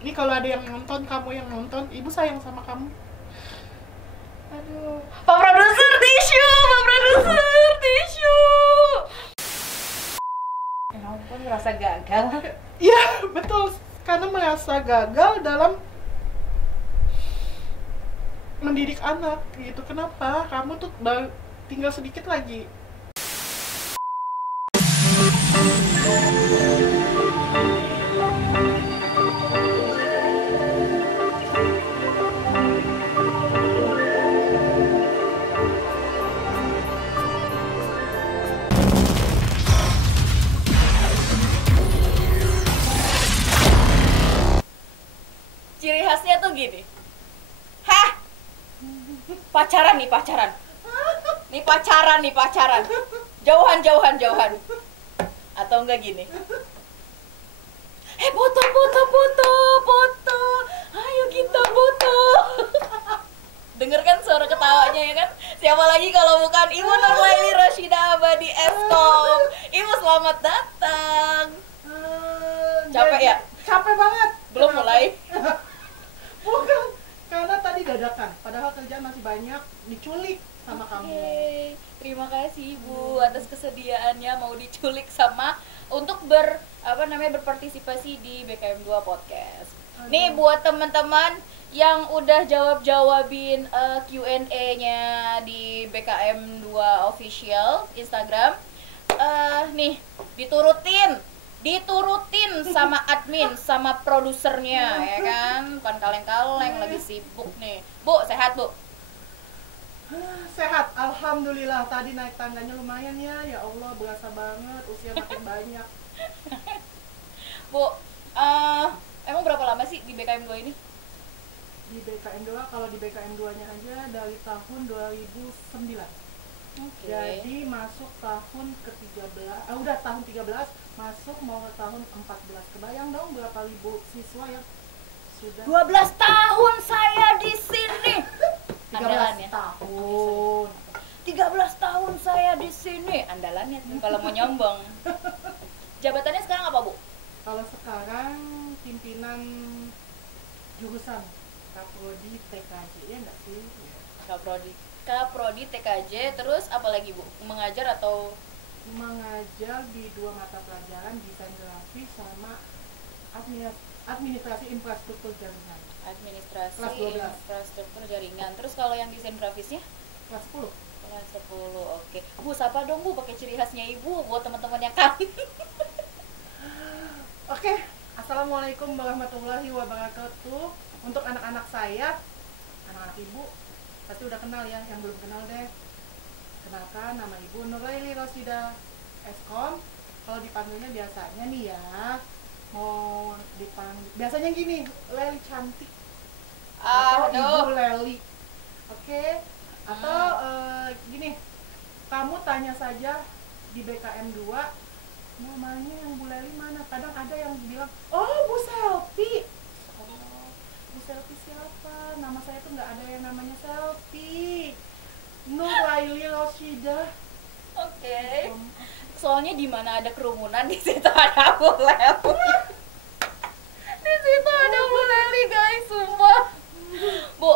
Ini kalau ada yang nonton, kamu yang nonton, ibu sayang sama kamu. Aduh, Pak Produser tisu, Pak Produser tisu. Ya ampun, ngerasa gagal. Iya, betul. Karena merasa gagal dalam mendidik anak gitu. Kenapa? Kamu tuh baru tinggal sedikit lagi. Ciri khasnya tuh gini. Hah? Pacaran nih, pacaran. Nih pacaran nih, pacaran. Jauhan, jauhan, jauhan. Atau enggak gini. Foto, foto, foto, foto. Ayo kita foto. Denger kan suara ketawanya ya kan? Siapa lagi kalau bukan Ibu Nurlaili Rosyida Abadi Eskom. Ibu selamat datang. Capek ya? Capek banget. Belum Kenapa? mulai. Bukan, karena tadi dadakan. Padahal kerjaan masih banyak, diculik sama kamu. Oke, terima kasih Ibu atas kesediaannya mau diculik sama untuk berpartisipasi di BKM 2 podcast. Aduh. Nih buat teman-teman yang udah jawabin Q&A-nya di BKM 2 official Instagram, nih diturutin sama admin sama produsernya ya kan, bukan kaleng-kaleng lagi sibuk nih. Bu, sehat Bu? Sehat, alhamdulillah. Tadi naik tangganya lumayan ya. Ya Allah, berasa banget usia makin banyak. Bu, emang berapa lama sih di BKM 2 ini? Di BKM 2, kalau di BKM 2-nya aja dari tahun 2009. Oke. Jadi masuk tahun ke-13, udah tahun 13, masuk mau ke tahun 14. Kebayang dong berapa ribu siswa yang sudah 12 tahun saya di sini. 13 Andalannya. tahun. 13 tahun saya di sini. Andalannya tuh kalau mau nyombong. Jabatannya sekarang apa, Bu? Kalau sekarang pimpinan jurusan Kaprodi TKJ, ya enggak sih? Kaprodi TKJ, terus apa lagi, Bu? Mengajar atau Mengajar di 2 mata pelajaran, desain grafis sama administrasi infrastruktur jaringan. administrasi Kelas 12. infrastruktur jaringan. Terus kalau yang desain grafisnya? Kelas 10. Kelas 10. Oke. Bu, sapa dong Bu pakai ciri khasnya Ibu buat teman-teman yang kangen. Oke, assalamualaikum warahmatullahi wabarakatuh. Untuk anak-anak saya, anak-anak ibu, pasti udah kenal ya. Yang belum kenal deh, kenalkan, nama Ibu Nurlaili Rosyida Eskom. Kalau dipanggilnya biasanya nih ya, mau dipanggil biasanya gini, Leli cantik atau Ibu Leli. Oke. Atau gini, kamu tanya saja di BKM 2, namanya yang Bu Leli mana? Kadang ada yang bilang, oh Bu Selfie. Oh, Bu Selfie siapa? Nama saya tuh nggak ada yang namanya Selfie. Nurlaili Rosyida. Oke. Soalnya di mana ada kerumunan di situ ada Bu Leli. Di situ ada Bu Leli, guys, sumpah. Bu,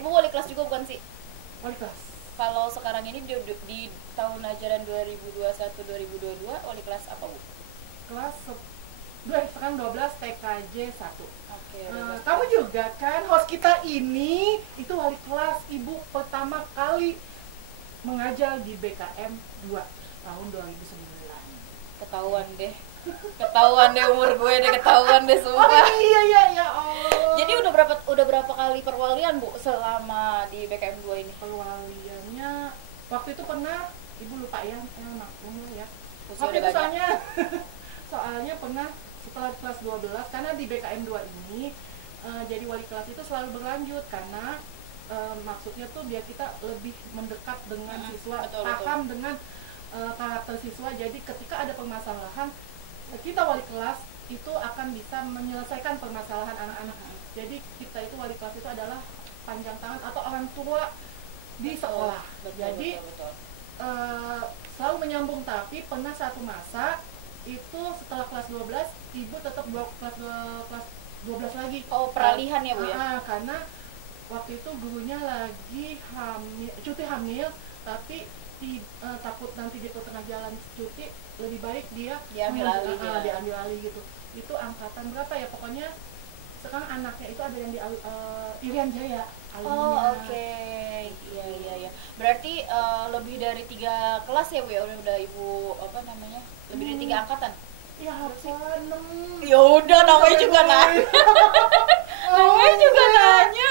Ibu wali kelas juga bukan sih? Wali kelas. Kalau sekarang ini di tahun ajaran 2021-2022 wali kelas apa, Bu? Kelas sekarang 12 TKJ 1. Oke. Kamu juga kan host kita ini itu wali kelas, Ibu pertama kali mengajar di BKM 2 tahun 2009. Ketahuan deh umur gue deh, ketahuan deh Oh sumpah. iya ya Allah. Jadi udah berapa kali perwalian, Bu, selama di BKM 2 ini? Perwaliannya waktu itu pernah, Ibu lupa ya, maklum ya. Usia Waktu udah itu banyak. soalnya pernah setelah kelas 12, karena di BKM 2 ini jadi wali kelas itu selalu berlanjut karena maksudnya tuh biar kita lebih mendekat dengan siswa, paham dengan karakter siswa. Jadi ketika ada permasalahan, kita wali kelas itu akan bisa menyelesaikan permasalahan anak-anak. Jadi kita itu wali kelas itu adalah panjang tangan atau orang tua di sekolah. Jadi selalu menyambung. Tapi pernah satu masa itu setelah kelas 12, Ibu tetap kelas 12 lagi. Oh, peralihan ya, Bu ya? Karena waktu itu gurunya lagi cuti hamil, tapi takut nanti di tengah jalan cuti, lebih baik dia diambil alih, diambil alih gitu. Itu angkatan berapa ya, pokoknya sekarang anaknya itu ada yang di Irian Jaya. Oh, oke. Iya. Berarti lebih dari 3 kelas ya, Bu ya? Udah Ibu apa namanya? Lebih dari 3 angkatan. Ya apa 6. Ya udah, namanya juga nanya. Namanya juga nanya.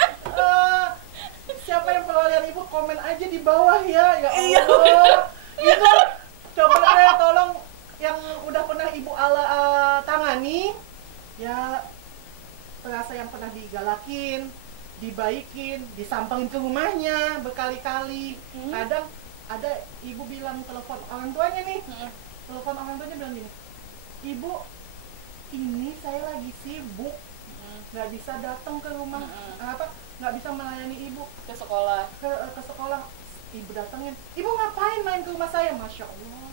Siapa yang perwalian Ibu komen aja di bawah ya. Ya Iya. Allah. Itu coba deh tolong yang udah pernah Ibu tangani ya, terasa yang pernah digalakin, dibaikin, disampaikan ke rumahnya berkali-kali. Kadang ada ibu bilang telepon orang tuanya nih, telepon orang tuanya bilang gini, Ibu, ini saya lagi sibuk, nggak bisa datang ke rumah, nggak bisa melayani Ibu Ke sekolah. ke sekolah. Ibu datengin, Ibu ngapain main ke rumah saya? Masya Allah,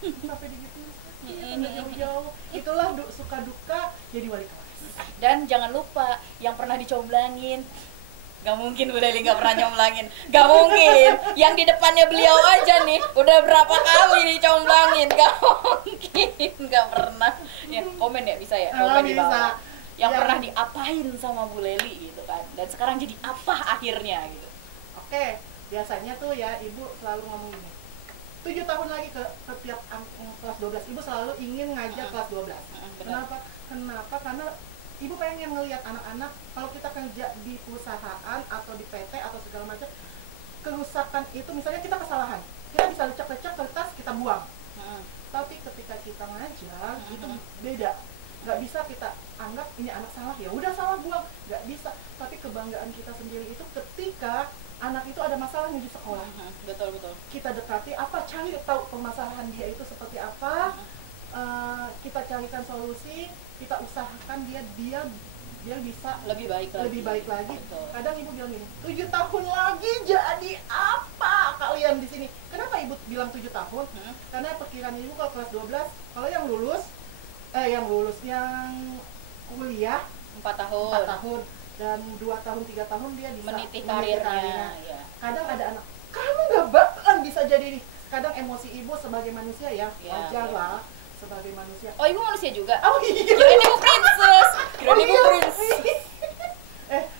sampai begitu jauh-jauh. Itulah suka duka jadi wali kelas. Dan jangan lupa yang pernah dicomblangin. Gak mungkin Bu Leli gak pernah nyomblangin. Gak mungkin. Yang di depannya beliau aja nih udah berapa kali dicomblangin. Gak mungkin. Gak pernah. Ya, komen ya, bisa ya? Komen di bawah. Yang pernah diapain sama Bu Leli gitu kan. Dan sekarang jadi apa akhirnya gitu. Oke, biasanya tuh ya Ibu selalu ngomong gini, 7 tahun lagi ke tiap kelas 12 Ibu selalu ingin ngajar kelas 12. Kenapa? Karena Ibu pengen ngelihat anak-anak, kalau kita kerja di perusahaan atau di PT atau segala macam, kerusakan itu misalnya kita kesalahan, kita bisa lecek-lecek kertas kita buang. Tapi ketika kita ngajar itu beda. Nggak bisa kita anggap ini anak salah, ya udah salah buang, nggak bisa. Tapi kebanggaan kita sendiri itu ketika anak itu ada masalahnya di sekolah. Betul. Kita dekati cari tahu permasalahan dia itu seperti apa. Kita carikan solusi, kita usahakan dia bisa lebih baik lagi. Betul. Kadang Ibu bilang gini, 7 tahun lagi jadi apa kalian di sini? Kenapa Ibu bilang 7 tahun? Karena perkiraan Ibu kalau kelas 12, kalau yang kuliah 4 tahun. 4 tahun dan 2 tahun 3 tahun dia bisa meniti karirnya. Ya. Kadang ada anak, kamu nggak bakalan bisa jadi ini. Kadang emosi Ibu sebagai manusia ya, wajar lah. Sebagai manusia. Oh, Ibu manusia juga? Oh iya. Kirain Ibu princess.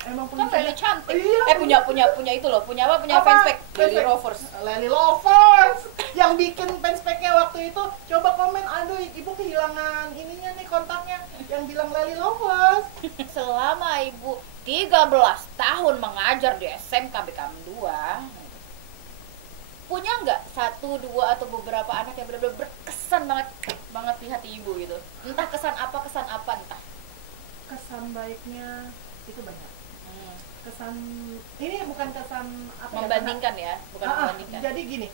Emang Kan Leli cantik. Iya. Punya itu loh. Punya apa? Punya fanspage. Leli Lovers. Leli Lovers. Yang bikin fanspage-nya waktu itu, coba komen, aduh Ibu kehilangan ininya nih kontaknya, yang bilang Leli Lovers. Selama Ibu 13 tahun mengajar di SMK BKM 2, punya nggak 1, 2 atau beberapa anak yang benar-benar berkesan banget di hati Ibu gitu? Entah kesan apa entah. Kesan baiknya itu banyak. Kesan ini bukan kesan membandingkan ya, bukan membandingkan. Jadi gini,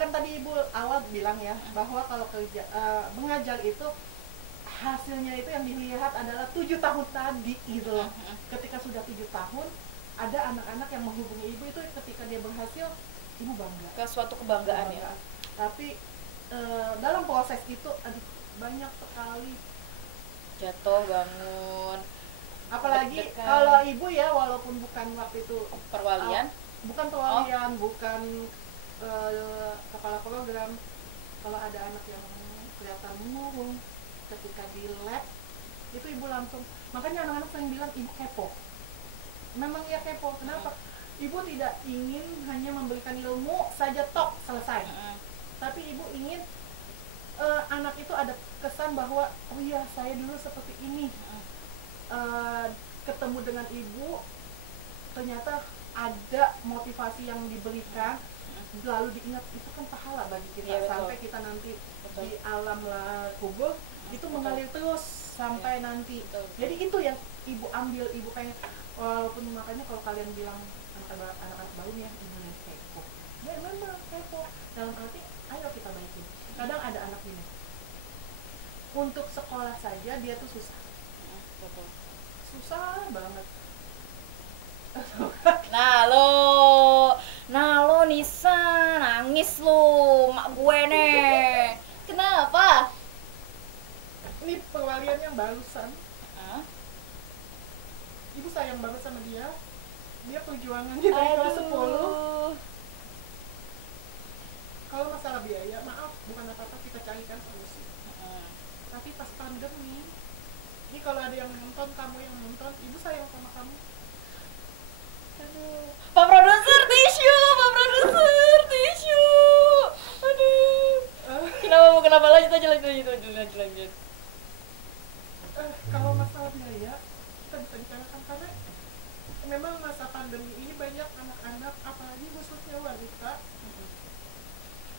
kan tadi Ibu awal bilang ya bahwa kalau kerja mengajar itu hasilnya itu yang dilihat adalah 7 tahun tadi gitu loh. Ketika sudah 7 tahun, ada anak-anak yang menghubungi Ibu itu ketika dia berhasil, Ibu bangga. Ke suatu kebanggaan ya. Tapi dalam proses itu banyak sekali jatuh bangun. Apalagi kalau Ibu ya, walaupun bukan waktu itu perwalian, bukan kepala program, kalau ada anak yang kelihatan murung ketika di lab itu Ibu langsung, makanya anak-anak sering bilang Ibu kepo. Memang ya kepo. Kenapa? Ibu tidak ingin hanya memberikan ilmu saja tok selesai. Tapi Ibu ingin anak itu ada kesan bahwa oh iya saya dulu seperti ini. Ketemu dengan Ibu ternyata ada motivasi yang diberikan, lalu diingat, itu kan pahala bagi kita ya, sampai kita nanti di alam kubur itu mengalir terus sampai nanti. Jadi itu yang Ibu ambil, Ibu pengen, walaupun makanya kalau kalian bilang anak-anak baru ya, Ibu yang kepo. Ya memang kepo. Dalam arti, ayo kita baikin. Kadang ada anak ini, untuk sekolah saja dia tuh susah. Susah banget. Nah lo Nisa, nangis lo, mak gue nih. Kenapa? Ini perwalian yang barusan. ibu sayang banget sama dia perjuangannya dari kelas 10. Kalau masalah biaya, maaf, bukan apa-apa, kita carikan solusi. Tapi pas pandemi ini, kalau ada yang nonton, kamu yang nonton, ibu sayang sama kamu. Aduh, Pak Produser tisu, Pak Produser tisu. Aduh. Kenapa lanjut. Kalau masalah biaya kita bisa bicarakan, karena memang masa pandemi ini banyak anak-anak, apalagi khususnya wanita,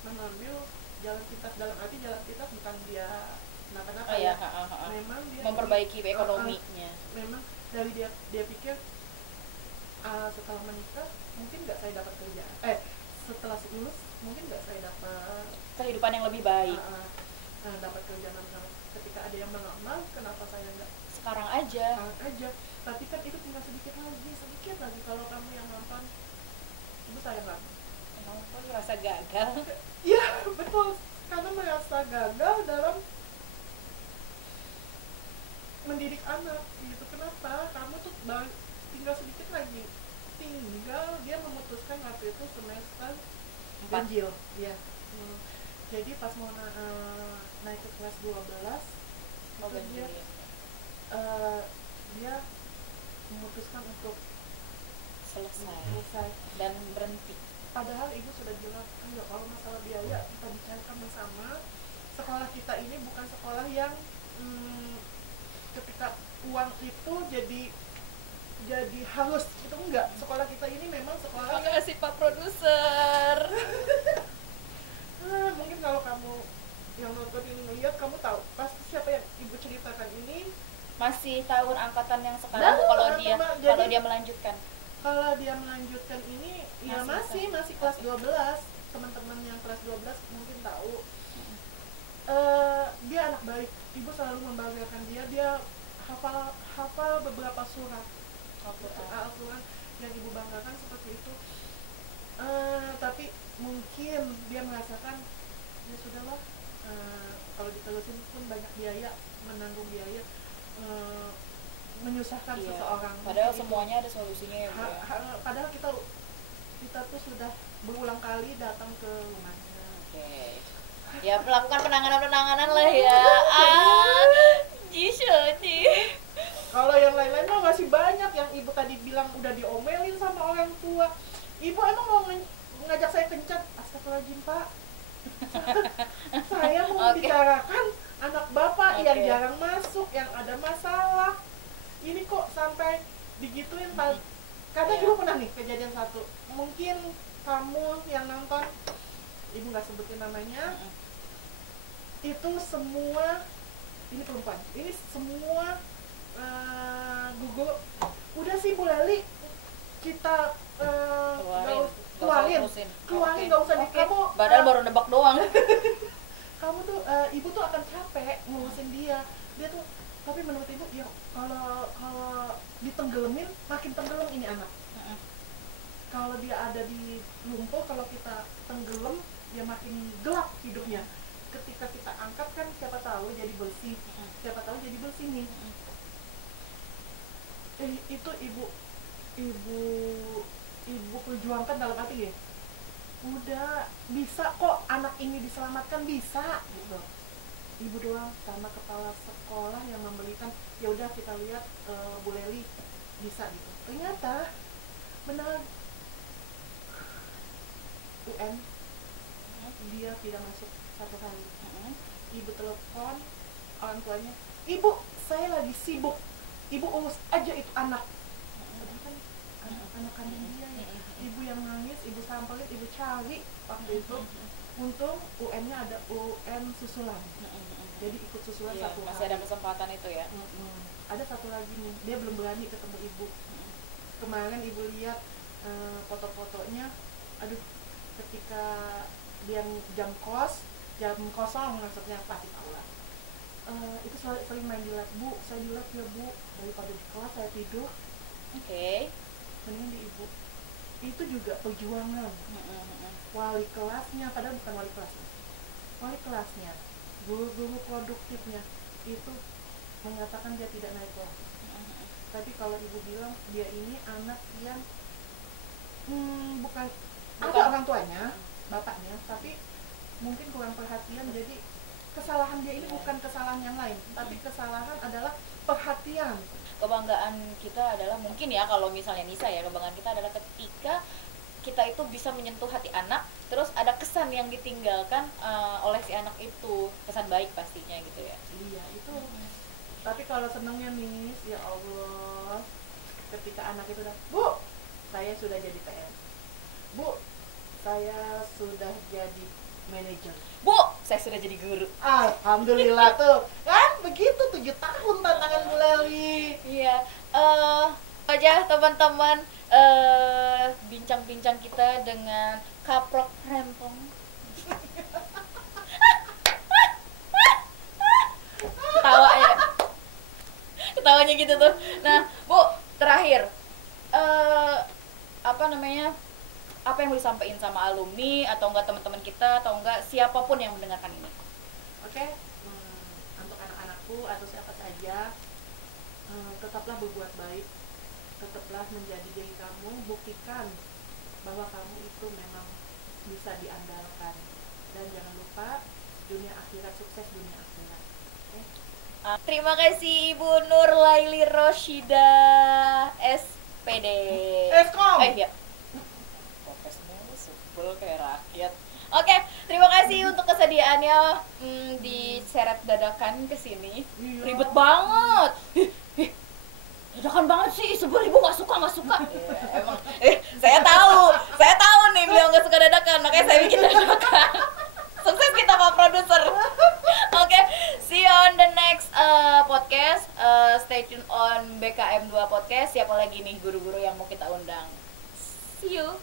mengambil jalan pintas. Dalam arti jalan pintas bukan dia kenapa-napa, Oh ya, memang dia memperbaiki ekonominya. memang dari dia pikir setelah menikah mungkin nggak saya dapat kerja, setelah lulus mungkin nggak saya dapat Kehidupan yang lebih baik. dapat kerja normal. Ketika ada yang melamar, kenapa saya nggak Sekarang aja. sekarang aja? Tapi kan itu tinggal sedikit lagi kalau kamu yang nonton, ibu sayang banget. Emang kok rasa gagal? Iya betul, karena merasa gagal dalam mendidik anak gitu. Kenapa? Kamu tuh tinggal sedikit lagi, dia memutuskan waktu itu semester ganjil ya. Jadi pas mau naik ke kelas 12 dia memutuskan untuk selesai dan berhenti. Padahal ibu sudah bilang, ayo kalau masalah biaya kita bicarakan bersama. Sekolah kita ini bukan sekolah yang ketika uang itu jadi harus, itu enggak. Sekolah kita ini memang sekolah Terima kasih Pak Produser. Mungkin kalau kamu yang nonton ini melihat, kamu tahu pasti siapa yang ibu ceritakan ini. Masih tahun angkatan yang sekarang kalau dia melanjutkan. Kalau dia melanjutkan ini ya masih kelas 12. Teman-teman yang kelas 12 mungkin tahu. Dia anak baik. Ibu selalu membanggakan dia hafal beberapa surat Al-Quran yang ibu banggakan seperti itu. Tapi mungkin dia merasakan ya sudahlah, kalau diterusin pun banyak biaya, menanggung biaya, menyusahkan seseorang. Padahal semuanya ada solusinya ya, Bu. Padahal kita tuh sudah berulang kali datang ke rumahnya. Oke. Ya melakukan penanganan lah ya. Jisoti. Kalau yang lain-lain mah masih banyak yang ibu tadi bilang udah diomelin sama orang tua. Ibu emang mau ngajak saya kencan? Astagfirullahaladzim Pak. Saya mau membicarakan anak bapak yang jarang masuk, yang ada masalah. Ini kok sampai digituin. Kadang ibu pernah nih kejadian satu. Mungkin kamu yang nonton, ibu nggak sebutin namanya, itu semua, ini perempuan, ini semua gugur. Udah sih Bu Leli, kita keluarin nggak usah di kamu. Padahal baru nebak doang. Kamu tuh ibu tuh akan capek ngurusin dia tuh. Tapi menurut ibu ya kalau ditenggelamin makin tenggelam ini anak. Kalau dia ada di lumpur, kalau kita tenggelam dia makin gelap hidupnya. Ketika kita angkat kan siapa tahu jadi bersih, nih. Itu ibu perjuangkan dalam arti ya, udah bisa kok anak ini diselamatkan, bisa gitu. Ibu doang sama kepala sekolah yang memberikan, ya udah kita lihat Bu Leli bisa gitu. Ternyata benar UN dia tidak masuk 1 hari. Ibu telepon orang tuanya, ibu saya lagi sibuk, ibu urus aja itu anak. Padahal kan anak kandung dia ya. Ibu yang nangis, ibu samperin, ibu cari waktu itu. Untung UN-nya ada UN susulan, jadi ikut susulan 1 hari. Masih ada kesempatan itu ya. Ada 1 lagi nih, dia belum berani ketemu ibu. Kemarin ibu lihat foto-fotonya, aduh, ketika dia jam kosong maksudnya, pasti tahu lah. Itu sering main di lab. Bu, saya di lab ya Bu, daripada di kelas saya tidur. Mendingan di ibu. Itu juga perjuangan. Wali kelasnya, padahal bukan wali kelasnya, guru-guru produktifnya itu mengatakan dia tidak naik kelas. Tapi kalau ibu bilang dia ini anak yang bukan ada Bukan. orang tuanya, bapaknya, tapi mungkin kurang perhatian. Jadi kesalahan dia ini bukan kesalahan yang lain, tapi kesalahan adalah perhatian. Kebanggaan kita adalah mungkin ya, kalau misalnya Nisa ya, kebanggaan kita adalah ketika kita itu bisa menyentuh hati anak, terus ada kesan yang ditinggalkan oleh si anak itu, kesan baik pastinya gitu ya. Iya itu. Tapi kalau senengnya nih, ya Allah, ketika anak itu udah, Bu, saya sudah jadi PM, Bu, saya sudah jadi manajer, Bu, saya sudah jadi guru. alhamdulillah tuh kan begitu. 7 tahun tantangan Bu Leli. Iya, aja teman-teman, bincang-bincang kita dengan Kaprok Rempong. Ketawanya gitu tuh. Nah, Bu, terakhir, apa namanya? Apa yang mau disampaikan sama alumni atau enggak teman-teman kita atau enggak siapapun yang mendengarkan ini? Oke, untuk anak-anakku atau siapa saja, tetaplah berbuat baik, tetaplah menjadi diri kamu, buktikan bahwa kamu itu memang bisa diandalkan, dan jangan lupa dunia akhirat, sukses dunia akhirat. Oke? Terima kasih Ibu Nur Laili Roshida SPD. Eskom. Iya. Popesnya sebel kayak rakyat. Oke, terima kasih untuk kesediaannya diseret dadakan ke sini. Iya. Ribet banget. Dadakan banget sih, sebel Ibu nggak suka. Ya, emang, saya tahu nih beliau nggak suka dadakan, makanya saya bikin dadakan. Sukses kita Pak Produser. Oke, see you on the next podcast. Stay tune on BKM 2 Podcast. Siapa lagi nih guru-guru yang mau kita undang? See you.